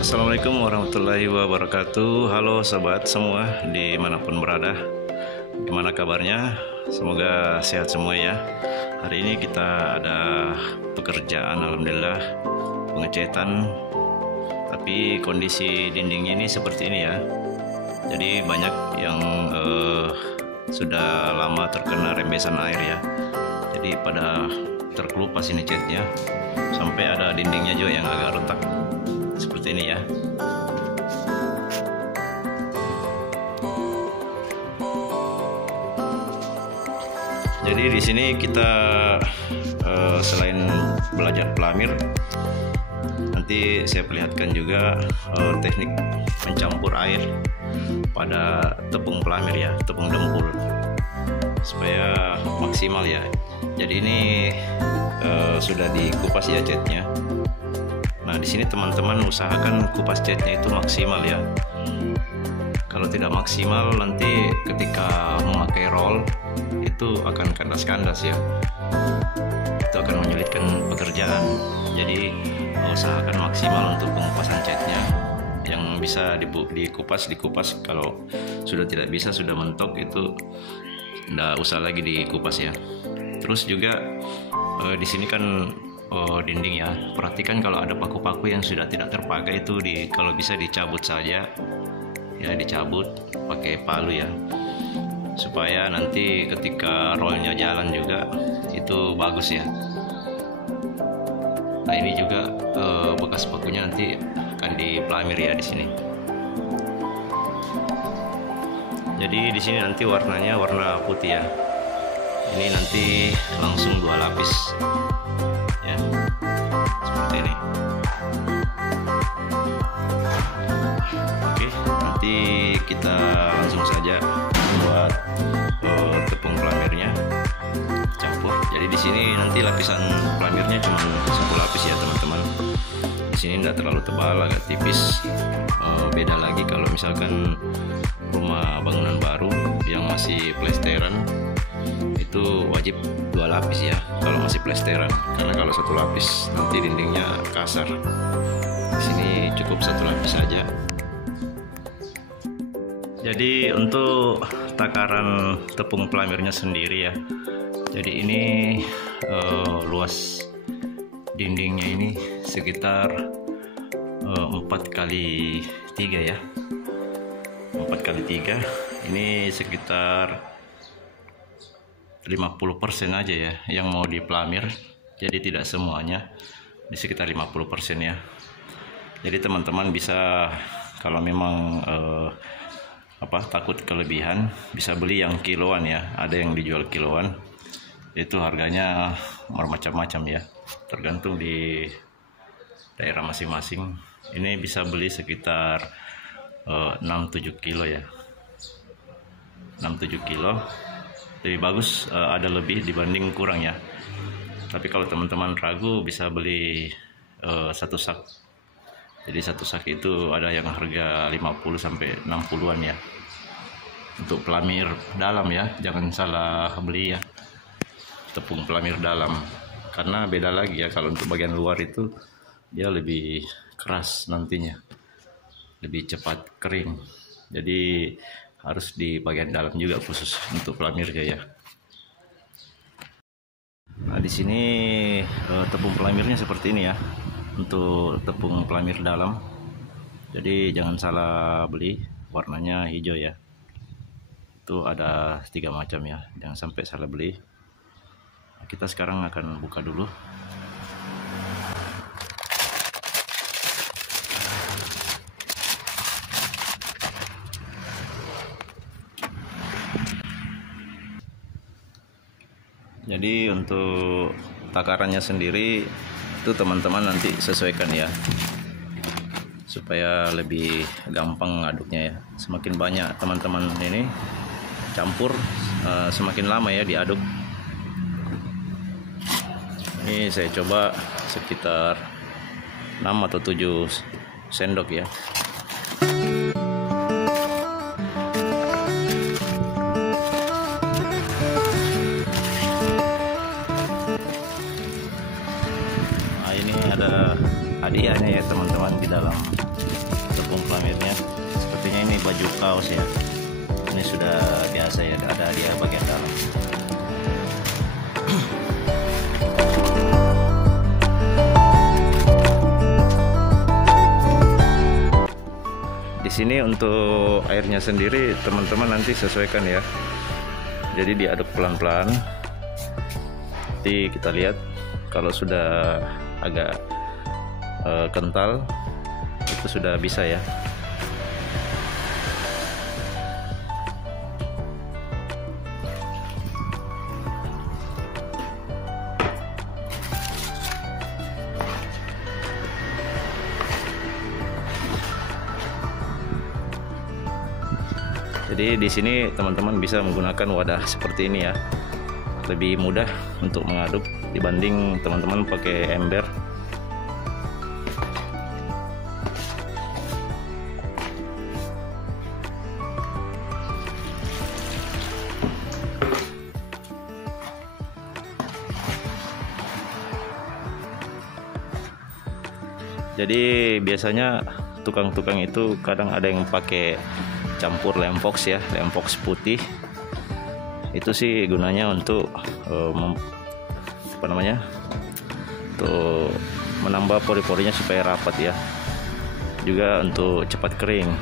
Assalamualaikum warahmatullahi wabarakatuh. Halo sobat semua dimanapun berada, gimana kabarnya? Semoga sehat semua ya. Hari ini kita ada pekerjaan, alhamdulillah, pengecatan. Tapi kondisi dindingnya ini seperti ini ya. Jadi banyak yang sudah lama terkena rembesan air ya. Jadi pada terkelupas ini catnya, sampai ada dindingnya juga yang agak retak seperti ini ya. Jadi di sini kita selain belajar pelamir, nanti saya perlihatkan juga teknik mencampur air pada tepung pelamir ya, tepung dempul, supaya maksimal ya. Jadi ini sudah dikupas ya catnya. Nah, di sini teman-teman usahakan kupas catnya itu maksimal ya. Kalau tidak maksimal, nanti ketika memakai roll itu akan kandas-kandas ya. Itu akan menyulitkan pekerjaan. Jadi usahakan maksimal untuk pengupasan catnya. Yang bisa dikupas. Kalau sudah tidak bisa, sudah mentok, itu tidak usah lagi dikupas ya. Terus juga di sini kan dinding ya, perhatikan kalau ada paku-paku yang sudah tidak terpakai itu kalau bisa dicabut saja ya, dicabut pakai palu ya, supaya nanti ketika rollnya jalan juga itu bagus ya. Nah, ini juga bekas pakunya nanti akan dipelamir ya di sini. Jadi di sini nanti warnanya warna putih ya. Ini nanti langsung 2 lapis ya, seperti ini. Oke, nanti kita langsung saja buat tepung pelamirnya, campur. Jadi di sini nanti lapisan pelamirnya cuma 1 lapis ya teman-teman. Di sini tidak terlalu tebal, agak tipis. Beda lagi kalau misalkan rumah bangunan baru yang masih plesteran, itu wajib 2 lapis ya kalau masih plesteran, karena kalau 1 lapis nanti dindingnya kasar. Di sini cukup 1 lapis saja. Jadi untuk takaran tepung pelamirnya sendiri ya, jadi ini luas dindingnya ini sekitar 4x3 ya, 4x3 ini sekitar 50% aja ya yang mau dipelamir, jadi tidak semuanya, di sekitar 50% ya. Jadi teman-teman bisa, kalau memang takut kelebihan, bisa beli yang kiloan ya, ada yang dijual kiloan, itu harganya macam-macam ya, tergantung di daerah masing-masing. Ini bisa beli sekitar 6-7 kilo ya, 6-7 kilo. Lebih bagus ada lebih dibanding kurang ya. Tapi kalau teman-teman ragu, bisa beli 1 sak. Jadi 1 sak itu ada yang harga 50-60-an ya. Untuk pelamir dalam ya, jangan salah beli ya, tepung pelamir dalam, karena beda lagi ya. Kalau untuk bagian luar itu dia lebih keras nantinya, lebih cepat kering. Jadi harus di bagian dalam juga khusus untuk pelamirnya ya. Nah, di sini tepung pelamirnya seperti ini ya, untuk tepung pelamir dalam. Jadi jangan salah beli, warnanya hijau ya. Itu ada 3 macam ya, jangan sampai salah beli. Nah, kita sekarang akan buka dulu. Jadi untuk takarannya sendiri itu teman-teman nanti sesuaikan ya, supaya lebih gampang aduknya ya. Semakin banyak teman-teman ini campur, semakin lama ya diaduk. Ini saya coba sekitar 6 atau 7 sendok ya. Ada hadiahnya ya teman-teman di dalam kaos ya. Ini sudah biasa ya, ada di bagian dalam. Di sini untuk airnya sendiri teman-teman nanti sesuaikan ya. Jadi diaduk pelan-pelan. Nanti kita lihat kalau sudah agak kental itu sudah bisa ya. Jadi di sini teman-teman bisa menggunakan wadah seperti ini ya, lebih mudah untuk mengaduk dibanding teman-teman pakai ember. Jadi biasanya tukang-tukang itu kadang ada yang pakai campur lemfox ya, lemfox putih. Itu sih gunanya untuk untuk menambah pori-porinya supaya rapat ya, juga untuk cepat kering.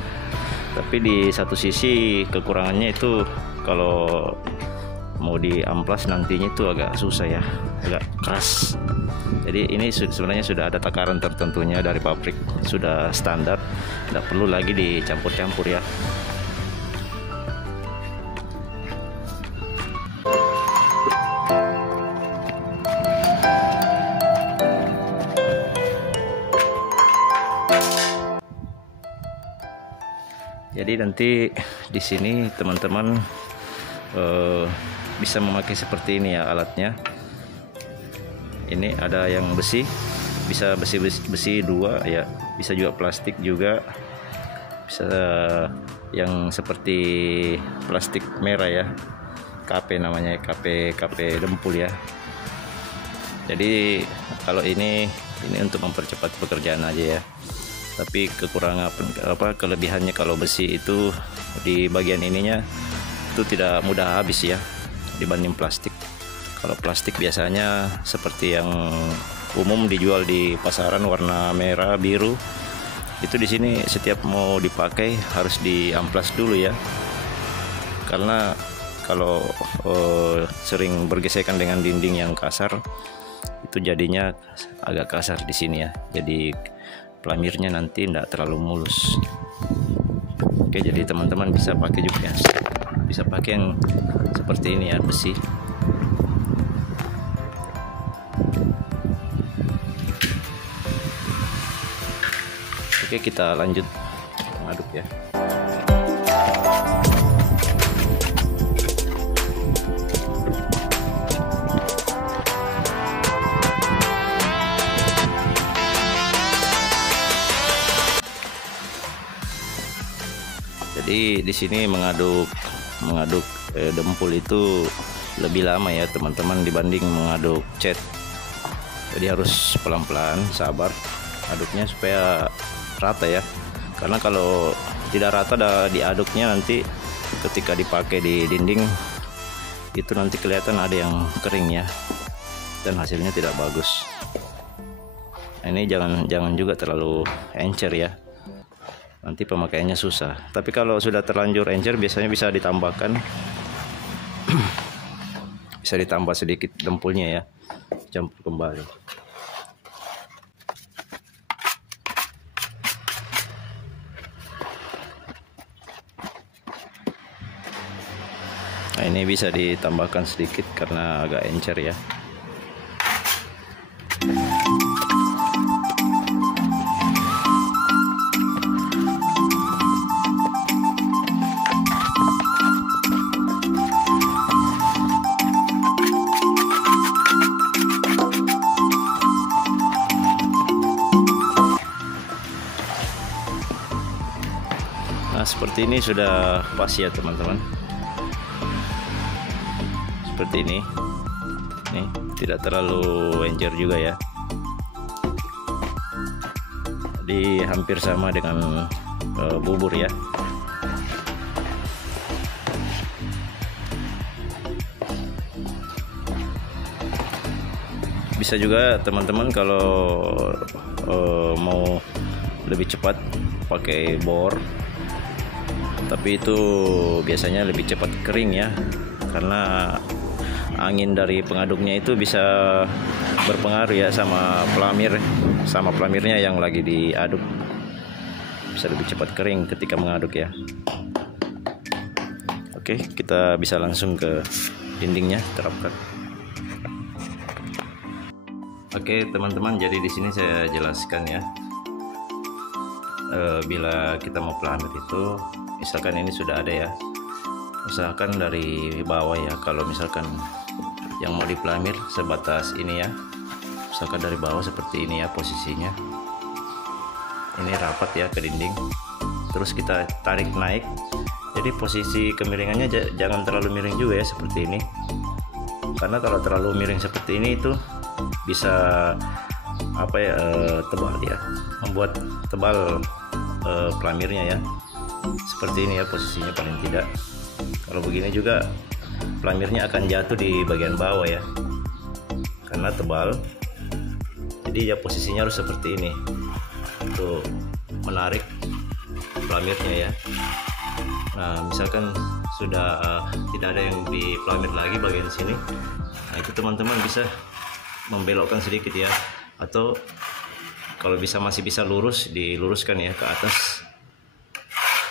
Tapi di satu sisi kekurangannya itu kalau mau diamplas nantinya itu agak susah ya, agak keras. Jadi ini sebenarnya sudah ada takaran tertentunya dari pabrik, sudah standar, tidak perlu lagi dicampur-campur ya. Jadi nanti di sini teman-teman bisa memakai seperti ini ya alatnya. Ini ada yang besi, bisa besi 2 ya, bisa juga plastik juga, bisa yang seperti plastik merah ya, KP namanya, KP dempul ya. Jadi kalau ini untuk mempercepat pekerjaan aja ya. Tapi kekurangan kelebihannya kalau besi itu di bagian ininya itu tidak mudah habis ya dibanding plastik. Kalau plastik biasanya seperti yang umum dijual di pasaran warna merah, biru. Itu di sini setiap mau dipakai harus diamplas dulu ya. Karena kalau sering bergesekan dengan dinding yang kasar, itu jadinya agak kasar di sini ya. Jadi pelamirnya nanti tidak terlalu mulus. Oke, jadi teman-teman bisa pakai juga ya. Bisa pakai yang seperti ini ya, besi. Oke, kita lanjut mengaduk ya. Jadi di sini mengaduk dempul itu lebih lama ya teman-teman dibanding mengaduk cat. Jadi harus pelan-pelan, sabar aduknya supaya rata ya. Karena kalau tidak rata diaduknya nanti ketika dipakai di dinding itu nanti kelihatan ada yang kering ya, dan hasilnya tidak bagus. Nah, ini jangan juga terlalu encer ya, nanti pemakaiannya susah. Tapi kalau sudah terlanjur encer biasanya bisa ditambahkan bisa ditambah sedikit dempulnya ya, campur kembali. Nah, ini bisa ditambahkan sedikit karena agak encer ya. Nah, seperti ini sudah pas ya teman-teman. Seperti ini, nih tidak terlalu encer juga ya. Jadi hampir sama dengan bubur ya. bisa juga teman-teman kalau mau lebih cepat pakai bor, tapi itu biasanya lebih cepat kering ya, karena angin dari pengaduknya itu bisa berpengaruh ya sama pelamirnya yang lagi diaduk, bisa lebih cepat kering ketika mengaduk ya. Oke, kita bisa langsung ke dindingnya terapkan. Oke teman-teman, jadi di sini saya jelaskan ya, bila kita mau pelamir itu, misalkan ini sudah ada ya, usahakan dari bawah ya. Kalau misalkan yang mau dipelamir sebatas ini ya, usahakan dari bawah seperti ini ya posisinya. Ini rapat ya ke dinding, terus kita tarik naik. Jadi posisi kemiringannya jangan terlalu miring juga ya, seperti ini, karena kalau terlalu miring seperti ini itu bisa tebal ya, membuat tebal pelamirnya ya. Seperti ini ya posisinya paling tidak. Kalau begini juga pelamirnya akan jatuh di bagian bawah ya, karena tebal. Jadi ya posisinya harus seperti ini untuk menarik pelamirnya ya. Nah misalkan sudah tidak ada yang di pelamir lagi bagian sini, nah itu teman-teman bisa membelokkan sedikit ya, atau kalau masih bisa lurus, diluruskan ya ke atas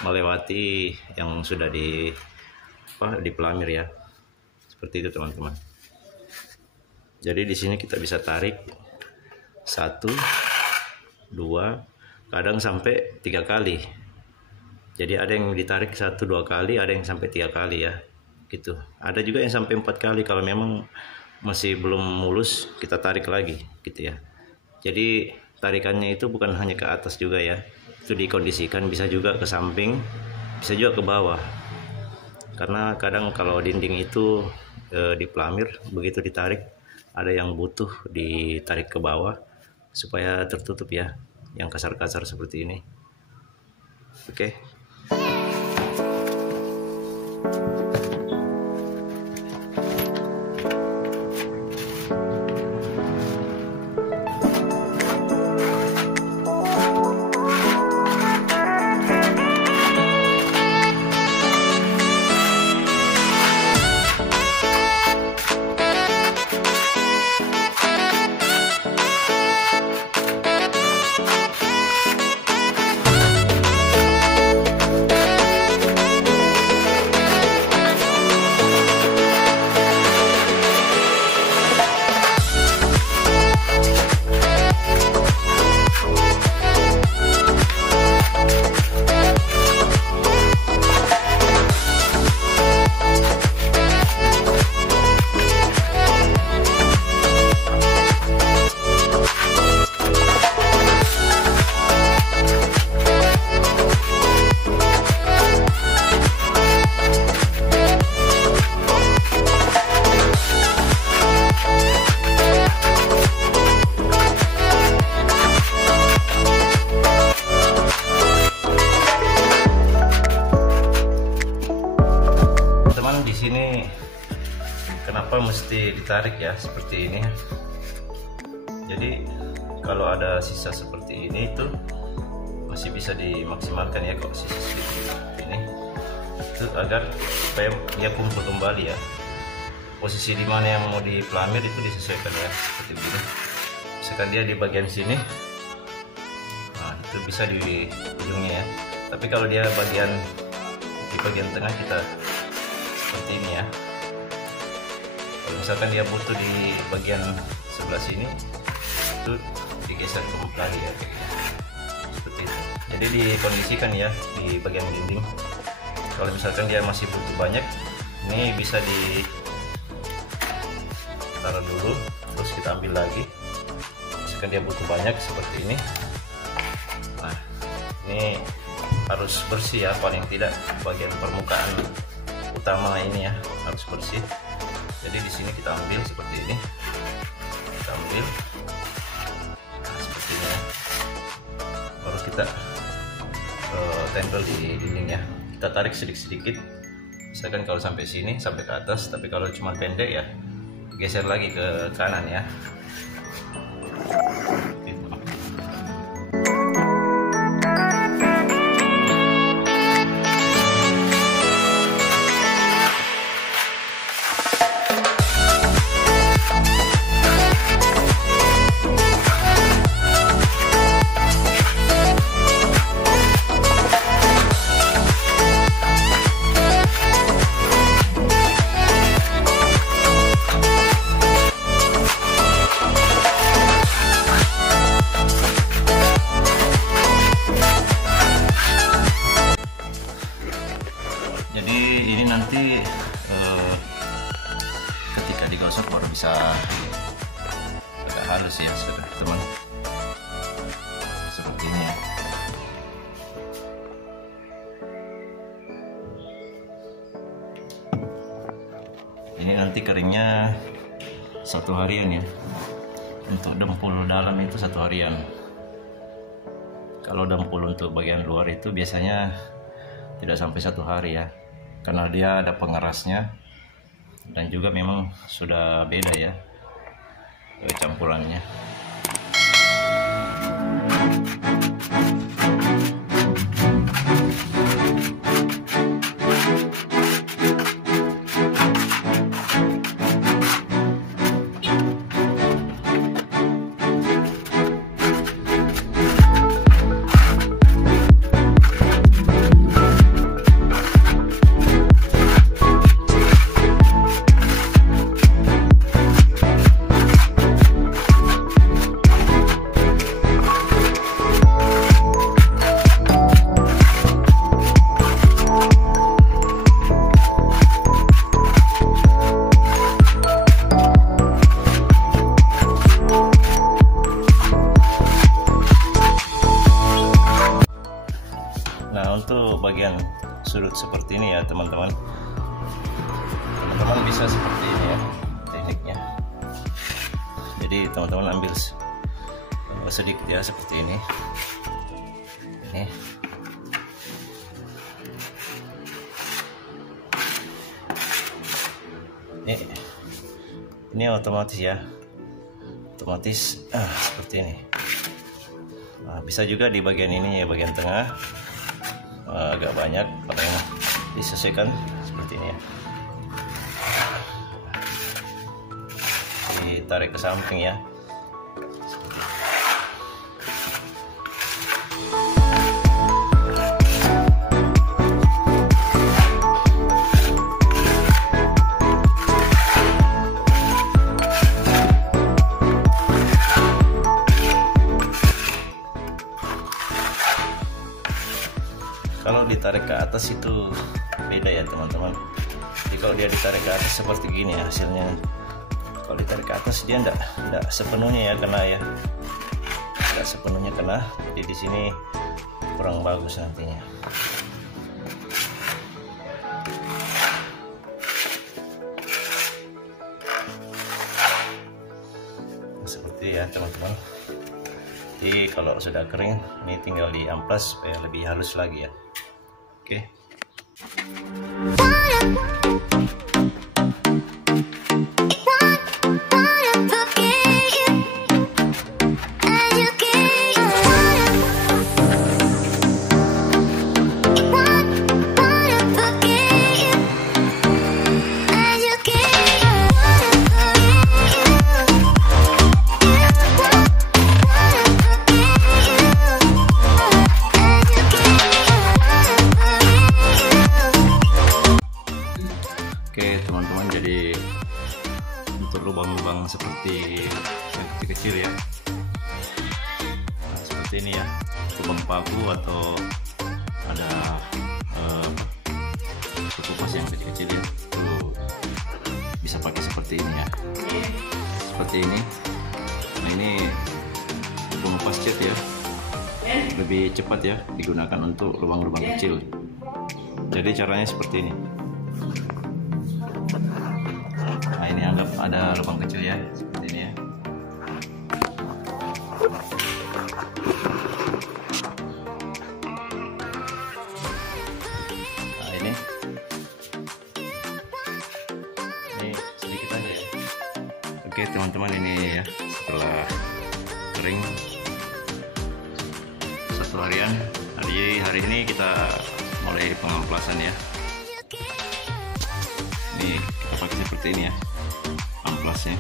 melewati yang sudah di pelamir ya. Seperti itu teman-teman. Jadi di sini kita bisa tarik 1, 2, kadang sampai 3 kali. Jadi ada yang ditarik 1-2 kali, ada yang sampai 3 kali ya gitu. Ada juga yang sampai 4 kali. Kalau memang masih belum mulus, kita tarik lagi gitu ya. Jadi tarikannya itu bukan hanya ke atas juga ya, itu dikondisikan, bisa juga ke samping, bisa juga ke bawah. Karena kadang kalau dinding itu di pelamir begitu ditarik, ada yang butuh ditarik ke bawah supaya tertutup ya, yang kasar-kasar seperti ini. Oke. Di sini kenapa mesti ditarik ya seperti ini? Jadi kalau ada sisa seperti ini itu masih bisa dimaksimalkan ya, kok sisa sedikit ini itu agar supaya dia kumpul kembali ya. Posisi di mana yang mau dipelamir itu disesuaikan ya, seperti ini. Misalkan dia di bagian sini, nah itu bisa di ujungnya ya. Tapi kalau dia di bagian tengah, kita seperti ini ya. Kalau misalkan dia butuh di bagian sebelah sini, itu digeser kembali ya, kayak gitu. Seperti itu. Jadi dikondisikan ya di bagian dinding. Kalau misalkan dia masih butuh banyak, ini bisa ditaruh dulu, terus kita ambil lagi. Misalkan dia butuh banyak seperti ini, nah ini harus bersih ya, paling tidak bagian permukaan utama ini ya harus bersih. Jadi di sini kita ambil seperti ini, kita ambil seperti ini ya. Baru kita tempel di dinding ya. Kita tarik sedikit-sedikit. Misalkan kalau sampai sini, sampai ke atas. Tapi kalau cuma pendek ya, geser lagi ke kanan ya. Jadi ini nanti ketika digosok baru bisa agak halus ya teman, seperti ini ya. Ini nanti keringnya 1 harian ya. Untuk dempul dalam itu 1 harian. Kalau dempul untuk bagian luar itu biasanya tidak sampai 1 hari ya, karena dia ada pengerasnya dan juga memang sudah beda ya campurannya. Nah, untuk bagian sudut seperti ini ya teman-teman, bisa seperti ini ya tekniknya. Jadi teman-teman ambil sedikit ya seperti ini. Ini otomatis ya, seperti ini. Nah, bisa juga di bagian ini ya, bagian tengah agak banyak, paling disesuaikan seperti ini ya. Ditarik ke samping ya. Kalau ditarik ke atas itu beda ya teman-teman. Jadi kalau dia ditarik ke atas seperti gini ya hasilnya. Kalau ditarik ke atas dia enggak sepenuhnya ya kena ya, enggak sepenuhnya kena. Jadi di sini kurang bagus nantinya. Seperti ya teman-teman. Jadi kalau sudah kering ini tinggal diamplas supaya lebih halus lagi ya. Oke. Oke teman-teman, jadi untuk lubang-lubang seperti yang kecil-kecil ya, nah, seperti ini ya, lubang paku atau ada ketupas yang kecil-kecil ya, itu bisa pakai seperti ini ya, seperti ini. Nah ini pengupas cat ya, lebih cepat ya digunakan untuk lubang-lubang kecil. Jadi caranya seperti ini. Nah ini anggap ada lubang kecil ya, seperti ini ya. Nah ini sedikit aja ya. Oke teman-teman, ini ya setelah kering 1 harian. Jadi hari ini kita mulai pengamplasan ya. Ini kita pakai seperti ini ya, amplasnya.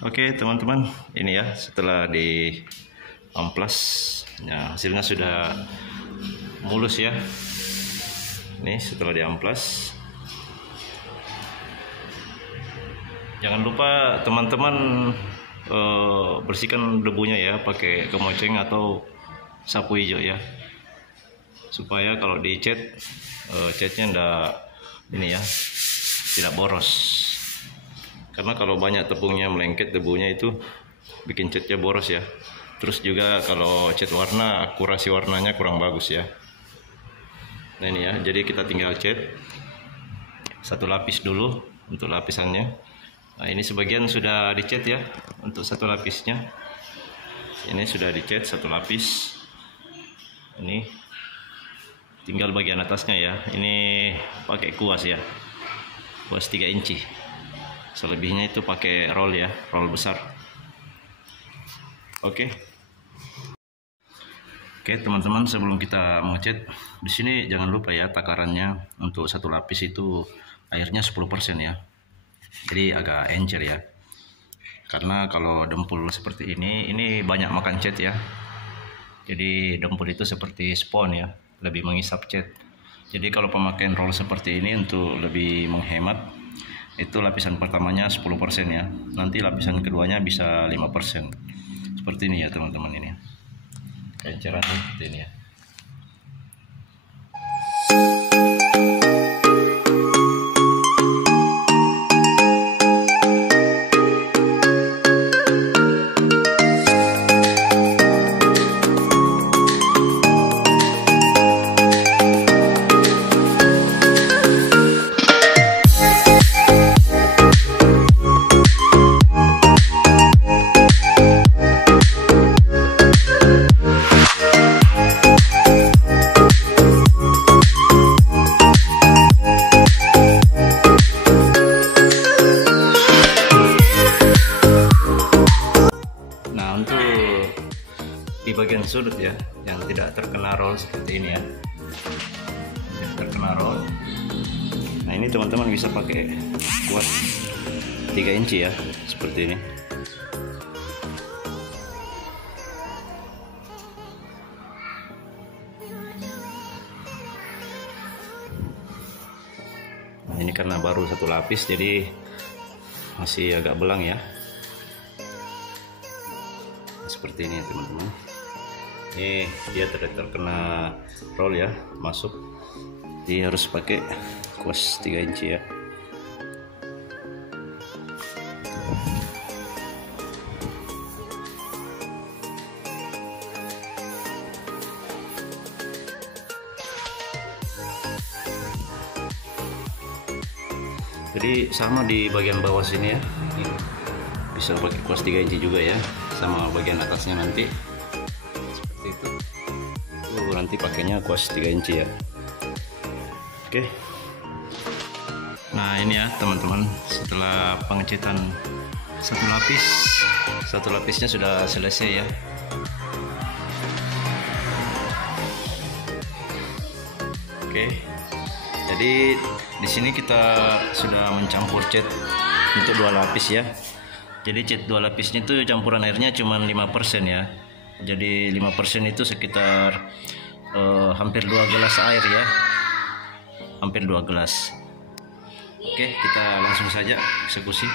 Oke teman-teman, ini ya setelah di amplas, ya hasilnya sudah mulus ya. Ini setelah di amplas. Jangan lupa teman-teman bersihkan debunya ya, pakai kemoceng atau sapu hijau ya, supaya kalau dicat catnya ndak ini ya, tidak boros. Karena kalau banyak tepungnya melengket, debunya itu bikin catnya boros ya. Terus juga kalau cat warna, akurasi warnanya kurang bagus ya. Nah ini ya, jadi kita tinggal cat 1 lapis dulu untuk lapisannya. Nah ini sebagian sudah dicat ya, untuk 1 lapisnya. Ini sudah dicat 1 lapis. Ini tinggal bagian atasnya ya. Ini pakai kuas ya, kuas 3 inci. Selebihnya itu pakai roll ya, roll besar. Oke teman-teman, sebelum kita mengecat, di sini jangan lupa ya takarannya untuk 1 lapis itu airnya 10% ya. Jadi agak encer ya. Karena kalau dempul seperti ini banyak makan cat ya. Jadi dempul itu seperti spon ya, lebih mengisap cat. Jadi kalau pemakaian roll seperti ini untuk lebih menghemat, itu lapisan pertamanya 10% ya, nanti lapisan keduanya bisa 5%. Seperti ini ya teman-teman, ini encerannya seperti ini ya. Di bagian sudut ya, yang tidak terkena roll seperti ini ya, tidak terkena roll. Nah ini teman-teman bisa pakai kuas 3 inci ya, seperti ini. Nah ini karena baru 1 lapis jadi masih agak belang ya, seperti ini teman-teman. Ini dia tidak terkena roll ya, masuk. Jadi harus pakai kuas 3 inci ya. Jadi sama di bagian bawah sini ya, ini bisa pakai kuas 3 inci juga ya, sama bagian atasnya nanti seperti itu. Nanti pakainya kuas 3 inci ya. Oke. Nah ini ya teman-teman, setelah pengecatan 1 lapis, 1 lapisnya sudah selesai ya. Oke. Jadi di sini kita sudah mencampur cat untuk 2 lapis ya. Jadi cat 2 lapisnya itu campuran airnya cuma 5% ya. Jadi 5% itu sekitar hampir 2 gelas air ya, hampir 2 gelas. Oke, kita langsung saja eksekusi.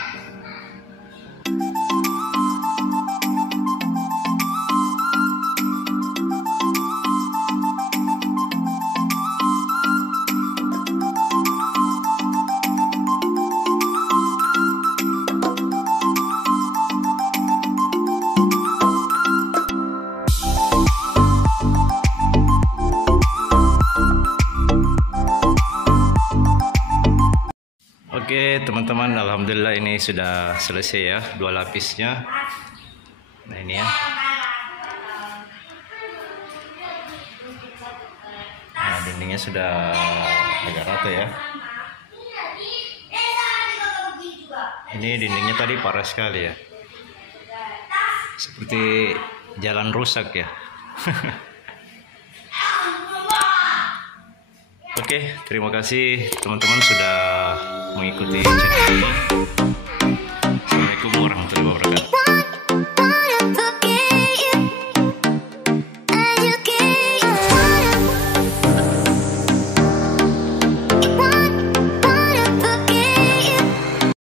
Oke teman-teman, alhamdulillah ini sudah selesai ya, 2 lapisnya. Nah ini ya. Nah dindingnya sudah agak rata ya. Ini dindingnya tadi parah sekali ya, seperti jalan rusak ya. Oke, terima kasih teman-teman sudah mengikuti channel ini. Assalamualaikum warahmatullahi wabarakatuh.